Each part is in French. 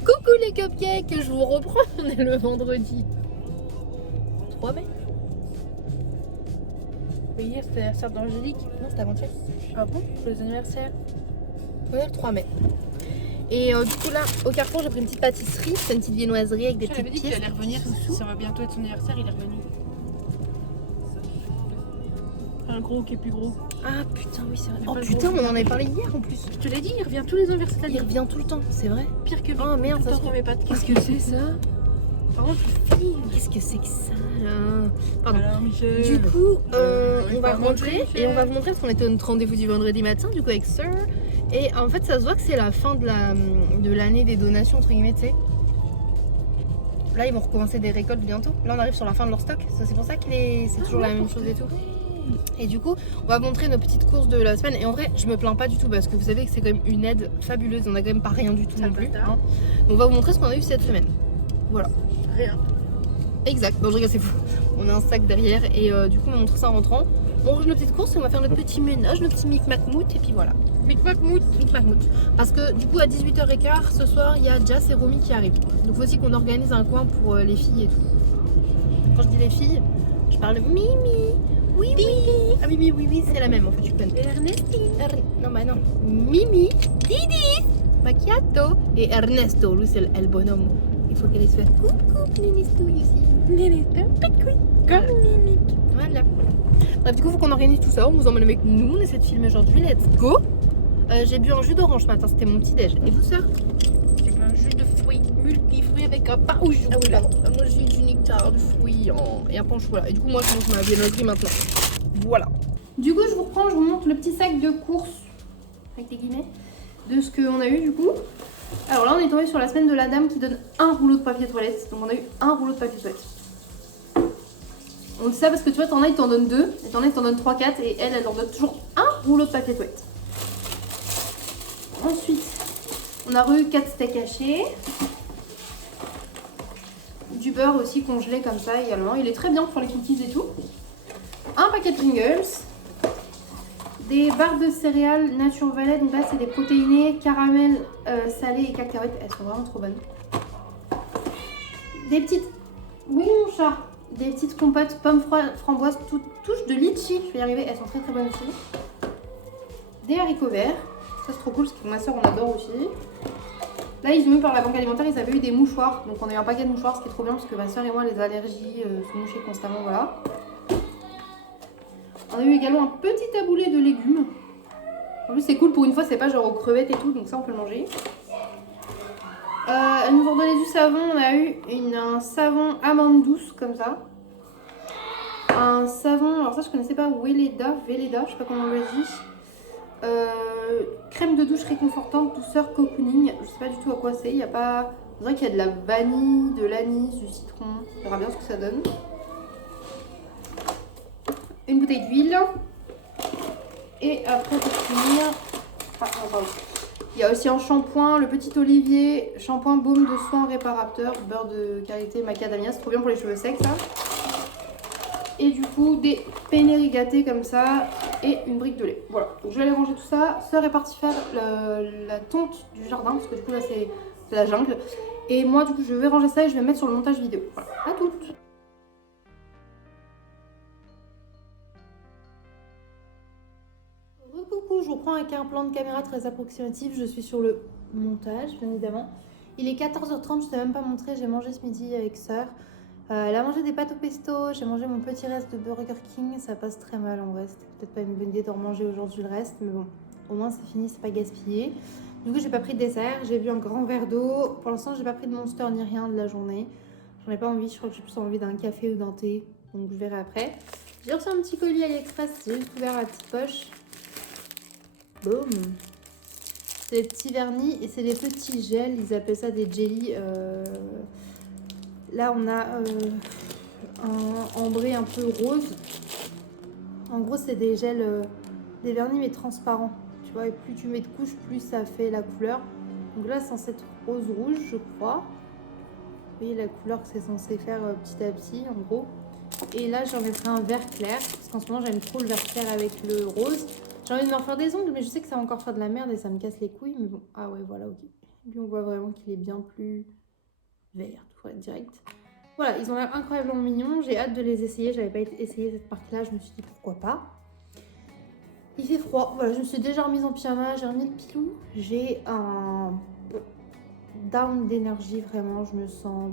Coucou les cupcakes, je vous reprends, on est le vendredi 3 mai. Et hier c'était l'anniversaire d'Angélique. Non, c'était avant-hier. Ah bon? Pour les anniversaires? Ouais, le 3 mai. Et du coup là, au Carrefour, j'ai pris une petite pâtisserie, c'est une petite viennoiserie avec des petites pièces. J'avais dit qu'il allait revenir, ça va bientôt être son anniversaire, il est revenu. Un gros qui est plus gros. Ah putain, oui c'est vrai. Oh putain, on en avait parlé hier en plus. Je te l'ai dit, il revient tous les anniversaires. Il revient tout le temps, c'est vrai. Pire que lui. Oh merde, ça se trouve mes pattes. Qu'est-ce que c'est ça? Par contre, qu'est-ce que c'est que ça là? Pardon. Alors, Michel. Du coup, on va rentrer et on va vous montrer parce qu'on était au notre rendez-vous du vendredi matin, du coup avec Sir. Et en fait, ça se voit que c'est la fin de l'année des donations entre guillemets, tu sais. Là, ils vont recommencer des récoltes bientôt. Là, on arrive sur la fin de leur stock. C'est pour ça que c'est toujours la même chose et tout. Et du coup, on va montrer nos petites courses de la semaine. Et en vrai, je me plains pas du tout parce que vous savez que c'est quand même une aide fabuleuse. On a quand même pas rien du tout non plus. Hein. On va vous montrer ce qu'on a eu cette semaine. Voilà. Rien. Exact. Non, je regarde, c'est fou. On a un sac derrière et du coup, on va montrer ça en rentrant. On range nos petites courses et on va faire notre petit ménage, notre petit micmac-mout et puis voilà. Micmac-mout. Parce que du coup, à 18h15 ce soir, il y a Jas et Romy qui arrivent. Donc, il faut aussi qu'on organise un coin pour les filles et tout. Quand je dis les filles, je parle de Mimi. Oui, oui. Ah, Mimi, oui, c'est la même en fait, tu connais. Et Ernestine. Non, bah non. Mimi, Didi, Macchiato et Ernesto. Lui, c'est le bonhomme. Il faut qu'elle se fasse coucou, Nénistou ici. Nénistou, pécoui, comme Ninique. Voilà. Bref, du coup, il faut qu'on organise tout ça. On vous emmène avec nous. On essaie de filmer aujourd'hui. Let's go. J'ai bu un jus d'orange ce matin, c'était mon petit déj. Et vous, sœur? J'ai bu un jus de fruits, multifruits avec un pain au jus. Ah oui, pardon. Moi, j'ai du nectar de fruits et un pain au chocolat. Et du coup, moi, je mange ma viennoiserie maintenant. Voilà. Du coup, je vous reprends, je vous montre le petit sac de courses, avec des guillemets, de ce qu'on a eu du coup. Alors là, on est tombé sur la semaine de la dame qui donne un rouleau de papier toilette. Donc, on a eu un rouleau de papier toilette. On dit ça parce que tu vois, t'en as, ils t'en donnent 2, et t'en as, ils t'en donnent 3, 4, et elle leur donne toujours un rouleau de papier toilette. Ensuite, on a eu 4 steaks hachés. Du beurre aussi congelé comme ça également. Il est très bien pour les cookies et tout. Un paquet de Pringles. Des barres de céréales Nature Valley. Donc là, c'est des protéinés, caramel salé et cacahuètes. Elles sont vraiment trop bonnes. Des petites... Oui, mon chat. Des petites compotes pommes framboises touche de litchi. Je vais y arriver. Elles sont très très bonnes aussi. Des haricots verts. Ça, c'est trop cool parce que ma soeur, on adore aussi. Là, ils ont eu par la banque alimentaire, ils avaient eu des mouchoirs. Donc, on a eu un paquet de mouchoirs, ce qui est trop bien parce que ma soeur et moi, les allergies se mouchaient constamment. Voilà. On a eu également un petit taboulé de légumes. En plus, c'est cool pour une fois, c'est pas genre aux crevettes et tout, donc ça, on peut le manger. Elles nous ont donné du savon. On a eu un savon amande douce, comme ça. Un savon, alors ça, je connaissais pas, Velleda, je sais pas comment on le dit. Crème de douche réconfortante, douceur cocooning. Je sais pas du tout à quoi c'est. Il y a pas. On dirait qu'il y a de la vanille, de l'anis, du citron. On verra bien ce que ça donne. Une bouteille d'huile. Et après, pour finir. Il y a aussi un shampoing, le petit olivier, shampoing baume de soin réparateur, beurre de qualité macadamia. C'est trop bien pour les cheveux secs, ça. Et du coup, des penne irrigatées comme ça. Et une brique de lait. Voilà, donc je vais aller ranger tout ça. Sœur est partie faire la tonte du jardin parce que du coup là c'est la jungle. Et moi du coup je vais ranger ça et je vais mettre sur le montage vidéo. Voilà, à toutes. Coucou, je vous reprends avec un plan de caméra très approximatif. Je suis sur le montage bien évidemment. Il est 14h30, je ne t'ai même pas montré, j'ai mangé ce midi avec Sœur. Elle a mangé des pâtes au pesto, j'ai mangé mon petit reste de Burger King, ça passe très mal en vrai, c'était peut-être pas une bonne idée de remanger aujourd'hui le reste, mais bon, au moins c'est fini, c'est pas gaspillé. Du coup j'ai pas pris de dessert, j'ai bu un grand verre d'eau, pour l'instant j'ai pas pris de Monster ni rien de la journée, j'en ai pas envie, je crois que j'ai plus envie d'un café ou d'un thé, donc je verrai après. J'ai reçu un petit colis AliExpress, j'ai juste ouvert la petite poche, boum. C'est des petits vernis et c'est des petits gels, ils appellent ça des jelly. Là, on a un ambré un peu rose. En gros, c'est des gels, des vernis mais transparents. Tu vois, et plus tu mets de couches, plus ça fait la couleur. Donc là, c'est censé être rose-rouge, je crois. Vous voyez la couleur que c'est censé faire petit à petit, en gros. Et là, j'en ai pris un vert clair. Parce qu'en ce moment, j'aime trop le vert clair avec le rose. J'ai envie de me refaire des ongles, mais je sais que ça va encore faire de la merde et ça me casse les couilles. Mais bon, ah ouais, voilà, ok. Lui, on voit vraiment qu'il est bien plus vert, pour être direct. Voilà, ils ont l'air incroyablement mignons. J'ai hâte de les essayer. J'avais pas essayé cette partie-là. Je me suis dit pourquoi pas. Il fait froid. Voilà, je me suis déjà remise en pyjama. J'ai remis le pilou. J'ai un down d'énergie, vraiment. Je me sens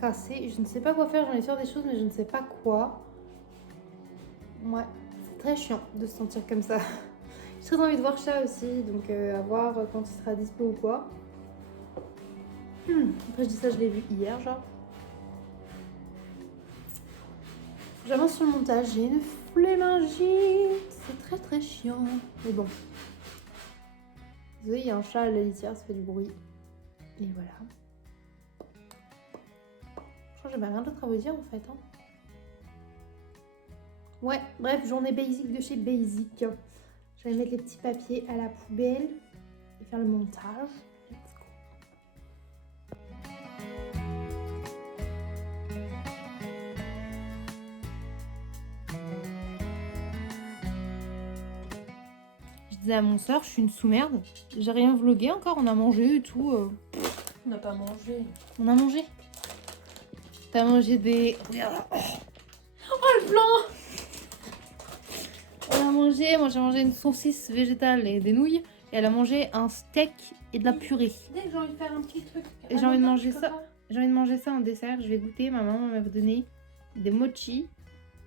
cassée. Je ne sais pas quoi faire. J'ai envie de faire des choses, mais je ne sais pas quoi. Ouais, c'est très chiant de se sentir comme ça. J'ai très envie de voir Chat aussi, donc à voir quand il sera dispo ou quoi. Après je dis ça, je l'ai vu hier genre. J'avance sur le montage, j'ai une flémingite. C'est très très chiant. Mais bon. Vous voyez, il y a un chat à la litière, ça fait du bruit. Et voilà. Je crois que j'avais rien d'autre à vous dire en fait. Hein. Ouais, bref, journée basic de chez Basic. Je vais mettre les petits papiers à la poubelle et faire le montage. Let's go. Je disais à mon soeur, je suis une sous-merde. J'ai rien vlogué encore, on a mangé et tout. On n'a pas mangé. On a mangé. T'as mangé des... Oh le blanc! On a mangé, moi j'ai mangé une saucisse végétale et des nouilles. Et elle a mangé un steak et de la purée. Dès que j'ai envie de faire un petit truc. Et j'ai envie de manger ça. J'ai envie de manger ça en dessert. Je vais goûter. Ma maman m'avait donné des mochi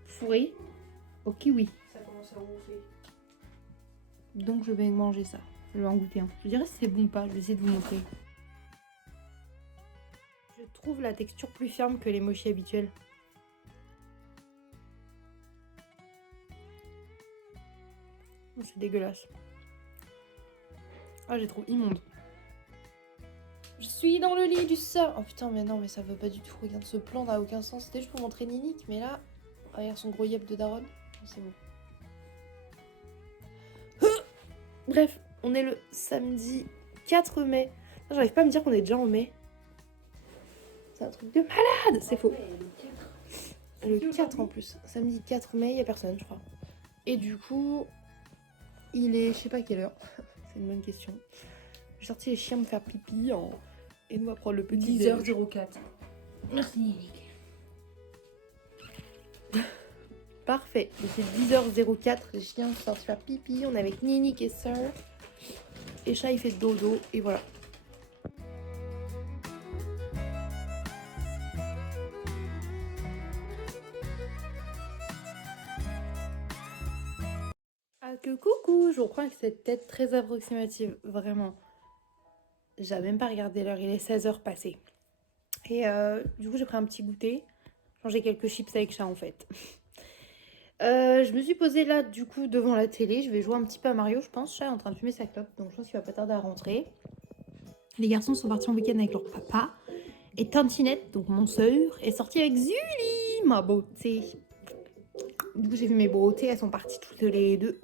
fourrés au kiwi. Ça commence à bouffer. Donc je vais manger ça. Je vais en goûter un. Je dirais si c'est bon ou pas. Je vais essayer de vous montrer. Je trouve la texture plus ferme que les mochis habituels. C'est dégueulasse. Ah, j'ai trouvé immonde. Je suis dans le lit du sort. Oh putain, mais non, mais ça veut pas du tout. Regarde, ce plan n'a aucun sens. C'était juste pour montrer Ninique, mais là, regarde son gros yep de daronne. C'est bon. Bref, on est le samedi 4 mai. J'arrive pas à me dire qu'on est déjà en mai. C'est un truc de malade. C'est faux. Le 4 en plus. Samedi 4 mai, il y a personne, je crois. Et du coup, il est, je sais pas quelle heure. C'est une bonne question. J'ai sorti les chiens me faire pipi et nous on va prendre le petit 10h04. Merci Nick. Parfait. Il fait 10h04. Les chiens sont sortis faire pipi. On est avec Ninique et Sœur. Et Chat il fait dodo. Et voilà. Ah que coucou. Je crois que c'est peut-être très approximative. Vraiment. J'ai même pas regardé l'heure, il est 16h passé. Et du coup, j'ai pris un petit goûter. J'ai mangé quelques chips avec Chat en fait. Je me suis posée là, du coup, devant la télé. Je vais jouer un petit peu à Mario, je pense. Chat est en train de fumer sa clope, donc je pense qu'il va pas tarder à rentrer. Les garçons sont partis en week-end avec leur papa. Et Tintinette, donc mon sœur, est sortie avec Zuli, ma beauté. Du coup, j'ai vu mes beautés, elles sont parties toutes les deux.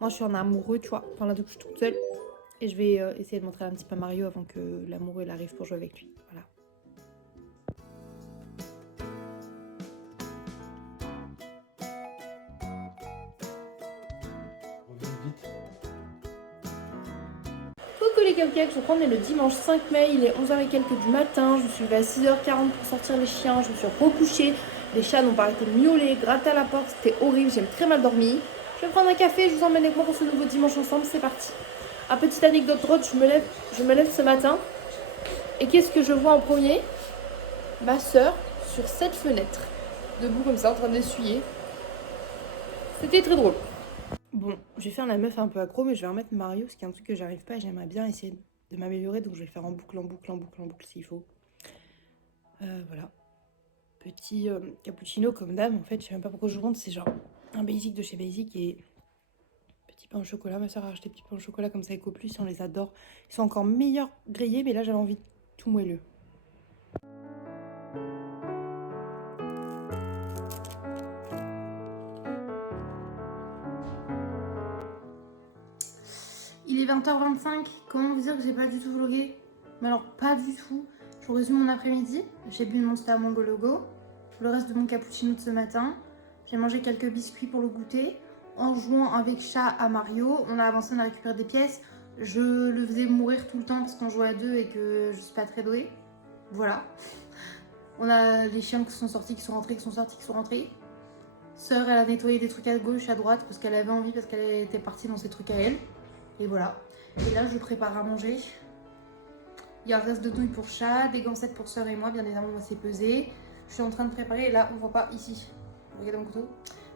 Moi, je suis en amoureux, tu vois. Enfin, là, du coup, je suis toute seule. Et je vais essayer de montrer un petit peu à Mario avant que l'amoureux arrive pour jouer avec lui. Voilà. Coucou les cupcakes, je crois qu'on est le dimanche 5 mai, il est 11h et quelques du matin. Je suis levée à 6h40 pour sortir les chiens, je me suis recouchée. Les chats n'ont pas arrêté de miauler, gratter à la porte, c'était horrible, j'ai très mal dormi. Je vais prendre un café, je vous emmène avec moi pour ce nouveau dimanche ensemble, c'est parti. Ah, petite anecdote drôle, je me lève ce matin et qu'est-ce que je vois en premier? Ma soeur sur cette fenêtre, debout comme ça en train d'essuyer. C'était très drôle. Bon, je vais faire la meuf un peu accro, mais je vais remettre Mario, ce qui est un truc que j'arrive pas et j'aimerais bien essayer de m'améliorer, donc je vais le faire en boucle, en boucle, en boucle, en boucle s'il faut. Voilà. Petit cappuccino comme dame, en fait, je sais même pas pourquoi je vous montre, c'est genre un basic de chez Basic et petit pain au chocolat. Ma soeur a acheté petit pain au chocolat comme ça, Eco Plus, on les adore. Ils sont encore meilleurs grillés, mais là j'avais envie de tout moelleux. Il est 20h25, comment vous dire que j'ai pas du tout vlogué? Mais alors pas du tout. Je vous résume mon après-midi. J'ai bu une Monster Mango Logo, le reste de mon cappuccino de ce matin. J'ai mangé quelques biscuits pour le goûter. En jouant avec Chat à Mario, on a avancé, on a récupéré des pièces. Je le faisais mourir tout le temps parce qu'on jouait à deux et que je suis pas très douée. Voilà. On a les chiens qui sont sortis, qui sont rentrés, qui sont sortis, qui sont rentrés. Sœur, elle a nettoyé des trucs à gauche, à droite parce qu'elle avait envie, parce qu'elle était partie dans ses trucs à elle. Et voilà. Et là, je prépare à manger. Il y a un reste de nouilles pour chat, des gansettes pour sœur et moi, bien évidemment, on va s'y peser. Je suis en train de préparer, et là, on voit pas ici. Regardez mon couteau.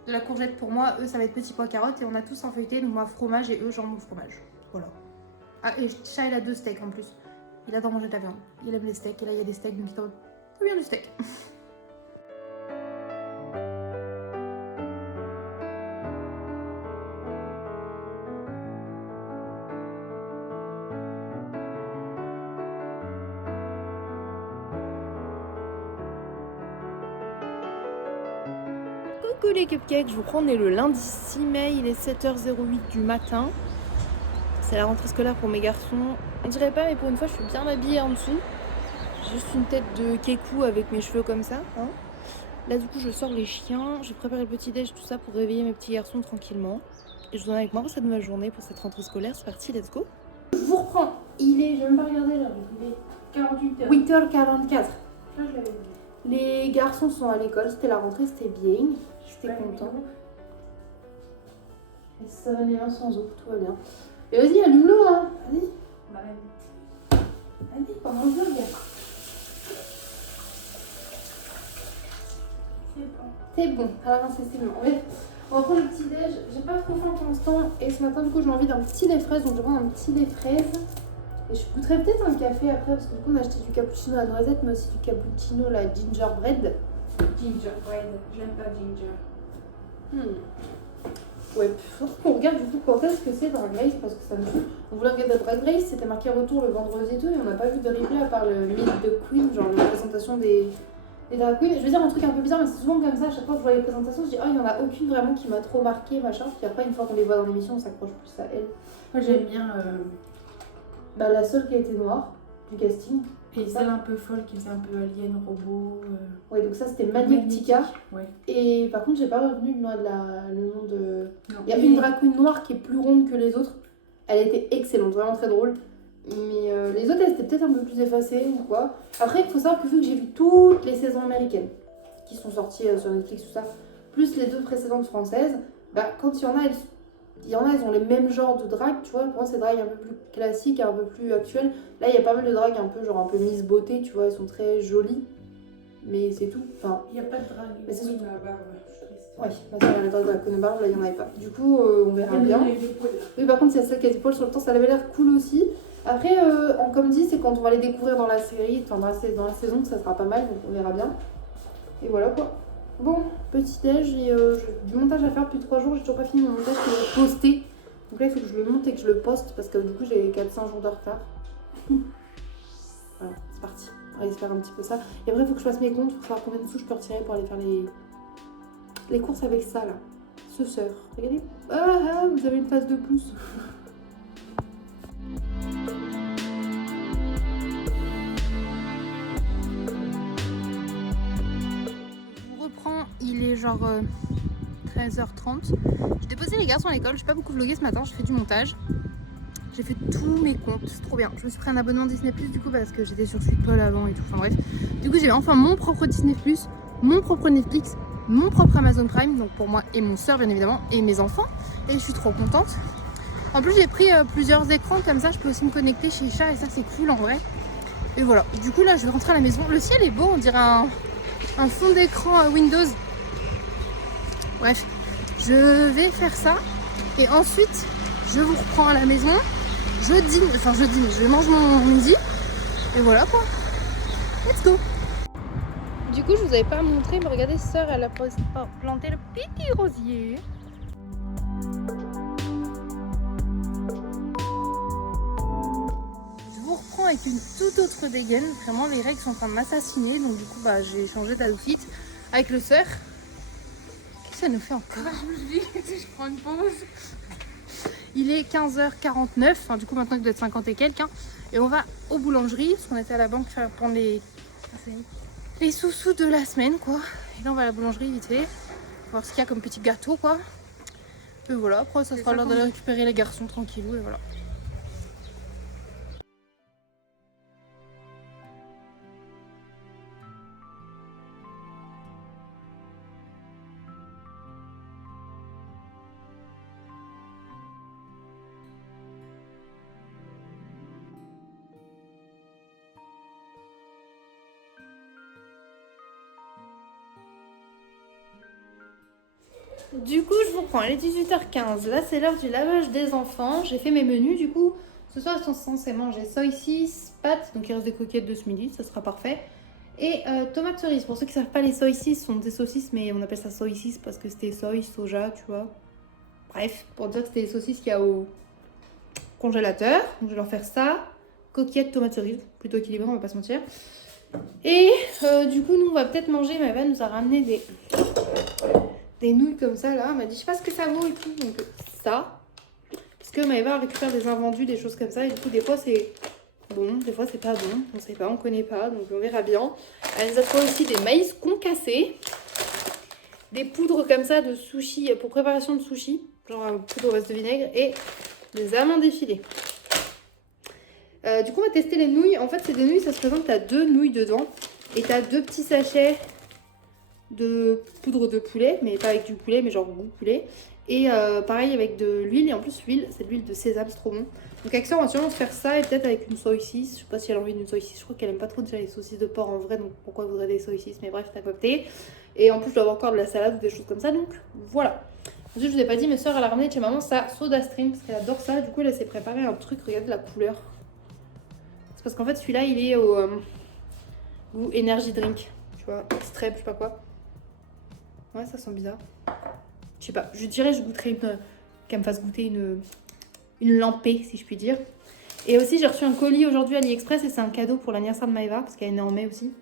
De la courgette pour moi, eux, ça va être petits pois carottes et on a tous en feuilleté, donc moi, fromage et eux, jambon fromage. Voilà. Ah, et chat, il a 2 steaks en plus. Il adore manger de la viande. Il aime les steaks, et là, il y a des steaks, donc il trouve très bien du steak. Coucou les cupcakes, je vous prends, on est le lundi 6 mai, il est 7h08 du matin. C'est la rentrée scolaire pour mes garçons. On dirait pas, mais pour une fois, je suis bien habillée en dessous. J'ai juste une tête de kékou avec mes cheveux comme ça. Hein. Là, du coup, je sors les chiens. Je prépare le petit-déj, tout ça pour réveiller mes petits garçons tranquillement. Et je vous donne avec moi pour cette nouvelle journée, pour cette rentrée scolaire. C'est parti, let's go. Je vous reprends. Il est, je vais même pas regarder l'heure, il est 8h44. Là, je l'avais dit. Les garçons sont à l'école, c'était la rentrée, c'était bien. J'étais content. Et ça va les mains sans eau, tout va bien. Et vas-y, allume-le, hein. Vas-y. Vas-y, pendant le vlog. C'est bon. Alors, c'est bon. On va prendre le petit déj. J'ai pas trop faim pour l'instant. Et ce matin, du coup, j'ai envie d'un petit lait fraise. Donc, je vais prendre un petit lait fraise. Et je goûterai peut-être un café après. Parce que du coup, on a acheté du cappuccino à la noisette, mais aussi du cappuccino, la gingerbread. Gingerbread. J'aime pas ginger. Ouais, faut qu'on regarde du coup quand est-ce que c'est Drag Race parce que ça me fout. On voulait regarder Drag Race, c'était marqué retour le vendredi et tout, et on n'a pas vu de replay à part le Meet the Queen, genre la présentation des drag queens. Je veux dire un truc un peu bizarre, mais c'est souvent comme ça, à chaque fois que je vois les présentations, je dis oh, il y en a aucune vraiment qui m'a trop marqué, machin. Puis après, une fois qu'on les voit dans l'émission, on s'accroche plus à elle. Moi j'aime bien la seule qui a été noire du casting. et celle un peu folle qui faisait un peu alien, robot. Ouais, donc ça c'était Magnetica. Ouais. Et par contre, j'ai pas retenu le nom de. Non. Il y a une drag queen noire qui est plus ronde que les autres. Elle était excellente, vraiment très drôle. Mais les autres, elles étaient peut-être un peu plus effacées ou quoi. Après, il faut savoir que vu que j'ai vu toutes les saisons américaines qui sont sorties sur Netflix, tout ça, plus les 2 précédentes françaises, bah quand il y en a, elles ont les mêmes genres de drag, tu vois. Pour moi, c'est drag un peu plus classique, un peu plus actuel. Là, il y a pas mal de drag un peu Miss Beauté, tu vois, elles sont très jolies. Mais c'est tout. Enfin, il n'y a pas de drag. Mais c'est oui, la barbe, je suis triste. Ouais, parce qu'il y a la drag de la Conne Barbe, là, il n'y en avait pas. Du coup, on verra bien. Oui, par contre, il y a celle qui a des poils sur le temps, ça avait l'air cool aussi. Après, comme dit, c'est quand on va les découvrir dans la série, enfin dans la saison, que ça sera pas mal, donc on verra bien. Et voilà quoi. Bon, petit déj, et j'ai du montage à faire depuis 3 jours, j'ai toujours pas fini mon montage que j'ai posté. Donc là, il faut que je le monte et que je le poste parce que du coup, j'ai 400 jours de retard. Voilà, c'est parti. On va faire un petit peu ça. Et après, il faut que je fasse mes comptes pour savoir combien de sous je peux retirer pour aller faire les courses avec ça là. Ce sœur. Regardez. Ah, vous avez une face de pouce. Je vous reprends, il est genre 13h30. J'ai déposé les garçons à l'école, j'ai pas beaucoup vlogué ce matin, j'ai fait du montage. J'ai fait tous mes comptes, c'est trop bien. Je me suis pris un abonnement Disney Plus du coup parce que j'étais sur Sweetpol avant et tout, enfin bref. Du coup j'ai enfin mon propre Disney Plus, mon propre Netflix, mon propre Amazon Prime, donc pour moi et mon soeur bien évidemment, et mes enfants. Et je suis trop contente. En plus j'ai pris plusieurs écrans comme ça, je peux aussi me connecter chez Chat et ça c'est cool en vrai. Et voilà, du coup là je vais rentrer à la maison. Le ciel est beau, on dirait un fond d'écran Windows. Bref, je vais faire ça et ensuite je vous reprends à la maison. Je mange mon midi et voilà quoi. Let's go. Du coup je vous avais pas montré, mais regardez, sœur elle a planté le petit rosier. Je vous reprends avec une toute autre dégaine. Vraiment les règles sont en train de m'assassiner, donc du coup bah j'ai changé d'outfit avec le sœur. Qu'est-ce que ça nous fait encore? Je me suis dit, je prends une pause. Il est 15h49, enfin du coup maintenant il doit être 50 et quelques, hein. Et on va aux boulangeries, parce qu'on était à la banque faire prendre les sous-sous de la semaine quoi. Et là on va à la boulangerie vite fait, voir ce qu'il y a comme petit gâteau quoi. Et voilà, après ça sera l'heure d'aller récupérer les garçons tranquillou et voilà. Du coup, je vous reprends, il est 18h15. Là, c'est l'heure du lavage des enfants. J'ai fait mes menus. Du coup, ce soir, ils sont censés manger soy 6, pâtes. Donc, il reste des coquillettes de ce midi, ça sera parfait. Et tomates cerises. Pour ceux qui ne savent pas, les soy 6 sont des saucisses, mais on appelle ça soy 6 parce que c'était soy, soja, tu vois. Bref, pour dire que c'était les saucisses qu'il y a au congélateur. Donc, je vais leur faire ça. Coquillettes, tomates cerises. Plutôt équilibré, on va pas se mentir. Et du coup, nous, on va peut-être manger. Ma mère nous a ramené des nouilles comme ça là, elle m'a dit je sais pas ce que ça vaut et tout, donc ça, parce que Maëva récupère des invendus, des choses comme ça, et du coup des fois c'est bon, des fois c'est pas bon, on sait pas, on connaît pas, donc on verra bien. Elle nous a trouvé aussi des maïs concassés, des poudres comme ça de sushi, pour préparation de sushi, genre poudre au base de vinaigre, et des amandes effilées. Du coup on va tester les nouilles, en fait c'est des nouilles, ça se présente, t'as 2 nouilles dedans, et t'as 2 petits sachets de poudre de poulet, mais pas avec du poulet, mais genre goût poulet. Et pareil avec de l'huile, et en plus l'huile, c'est de l'huile de sésame, c'est trop bon. Donc avec ça, on va sûrement se faire ça, et peut-être avec une soy 6. Je sais pas si elle a envie d'une soy 6, je crois qu'elle aime pas trop déjà les saucisses de porc en vrai, donc pourquoi elle voudrait des soy 6, mais bref, t'as capté. Et en plus, je dois avoir encore de la salade ou des choses comme ça, donc voilà. Ensuite, je vous ai pas dit, mes soeurs, elle a ramené de chez maman sa soda stream, parce qu'elle adore ça. Du coup, elle s'est préparé un truc, regardez la couleur. C'est parce qu'en fait, celui-là, il est au goût energy drink, tu vois, extrême, je sais pas quoi. Ouais, ça sent bizarre. Je sais pas, je dirais je goûterais qu'elle me fasse goûter une lampée, si je puis dire. Et aussi, j'ai reçu un colis aujourd'hui à AliExpress et c'est un cadeau pour l'anniversaire de Maëva, parce qu'elle est née en mai aussi.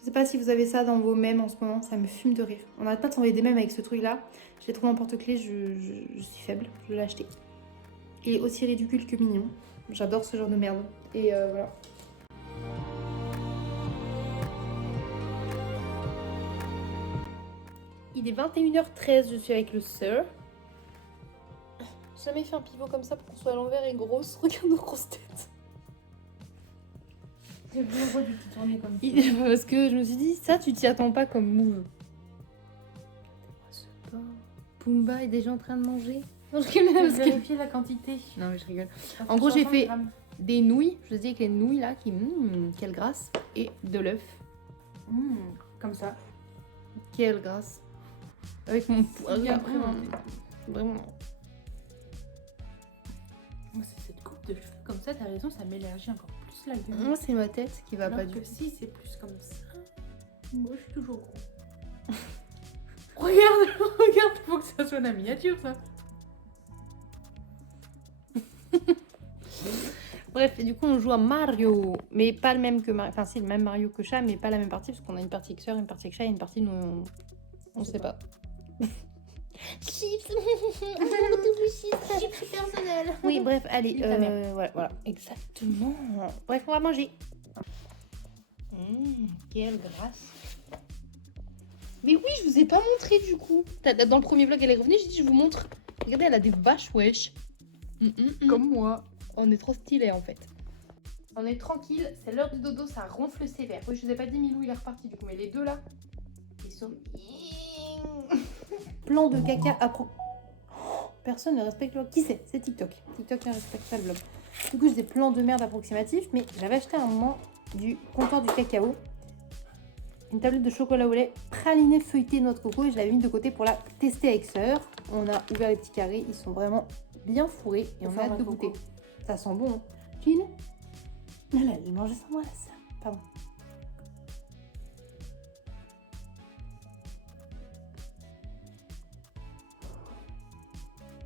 Je sais pas si vous avez ça dans vos mèmes en ce moment, ça me fume de rire. On n'arrête pas de s'envoyer des mèmes avec ce truc-là. Je l'ai trouvé en porte-clés, je suis faible, je l'ai acheté. Il est aussi ridicule que mignon. J'adore ce genre de merde. Et voilà. Il est 21h13, je suis avec le sir. J'ai jamais fait un pivot comme ça pour qu'on soit à l'envers et grosse. Regarde nos grosses têtes. J'ai vu le du tout tourner comme ça. Parce que je me suis dit, ça tu t'y attends pas comme move. Pumba est déjà en train de manger. Non, je rigole parce que... Vérifier la quantité. Non mais je rigole. En gros, j'ai fait des nouilles. Je vous dis avec les nouilles là qui... quelle grâce. Et de l'œuf. Comme ça. Quelle grâce. Avec mon poids. Vraiment. C'est cette coupe de cheveux comme ça, t'as raison, ça m'élargit encore plus la gueule. Moi, c'est ma tête qui va Alors pas que du tout. si c'est plus comme ça, moi je suis toujours gros. regarde, faut que ça soit la miniature ça. Bref, et du coup, on joue à Mario. Mais pas le même que Mario. Enfin, si, le même Mario que chat, mais pas la même partie, parce qu'on a une partie avec sœur, une partie avec chat et une partie nous. On sait pas. Chips. Chips personnel. Oui, bref, allez. Voilà, exactement. Bref, on va manger. Quelle grâce. Mais oui, je vous ai pas montré du coup. Dans le premier vlog, elle est revenue, j'ai dit je vous montre. Regardez, elle a des vaches, wesh. Comme moi. On est trop stylé en fait. On est tranquille, c'est l'heure du dodo, ça ronfle sévère. Oui, je vous ai pas dit, Milou il est reparti du coup, mais les deux là, ils sont... Plan de caca à pro... Personne ne respecte le vlog. Qui c'est? C'est TikTok. TikTok ne respecte pas le vlog. Du coup, j'ai des plans de merde approximatifs, mais j'avais acheté à un moment du comptoir du cacao. Une tablette de chocolat au lait, praliné feuilleté noix de coco, et je l'avais mis de côté pour la tester avec sœur. On a ouvert les petits carrés, ils sont vraiment bien fourrés et on a hâte de goûter. Ça sent bon, hein. Fine. Là, elle mangeait sans moi, là, ça. Pardon.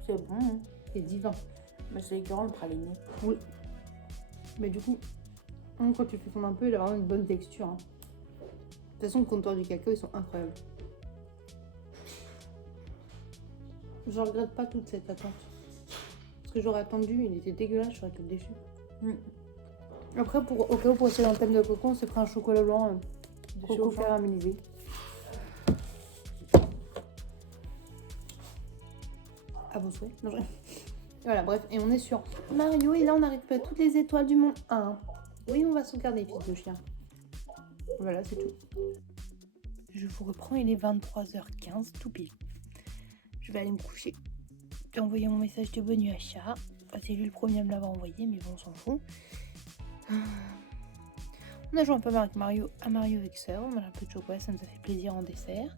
C'est bon, hein. C'est divin. Mais c'est écœurant le praliné. Oui. Mais du coup, quand tu fais fondre un peu, il a vraiment une bonne texture. Hein. De toute façon, le comptoir du cacao, ils sont incroyables. Je regrette pas toute cette attente. Parce que j'aurais attendu, il était dégueulasse, j'aurais été déçue. Après, au cas où pour essayer dans le thème de coco, on s'est pris un chocolat blanc coco caramélisé. À vos souhaits. Non, voilà, bref, et on est sur Mario, et là on a récupéré toutes les étoiles du monde 1. Oui, on va sauvegarder, fils de chien. Voilà, c'est tout. Je vous reprends, il est 23h15, tout pile. Je vais aller me coucher. J'ai envoyé mon message de bonne nuit à chat. C'est lui le premier à me l'avoir envoyé, mais bon, on s'en fout. On a joué un peu avec Mario avec sœur. On a un peu de chocolat, ça nous a fait plaisir en dessert.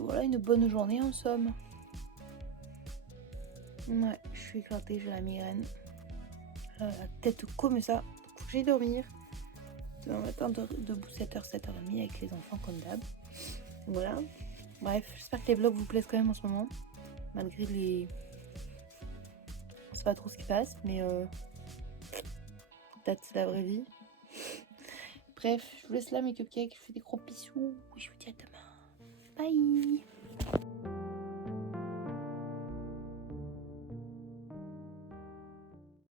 Voilà une bonne journée en somme. Ouais, je suis éclatée, j'ai la migraine. La tête comme ça. Faut que j'aille dormir. Demain matin, debout 7h, 7h30 avec les enfants comme d'hab. Voilà. Bref, j'espère que les vlogs vous plaisent quand même en ce moment. Malgré les... On sait pas trop ce qui passe, mais peut-être c'est la vraie vie. Bref, je vous laisse là mes cupcakes. Je vous fais des gros bisous. Je vous dis à demain. Bye.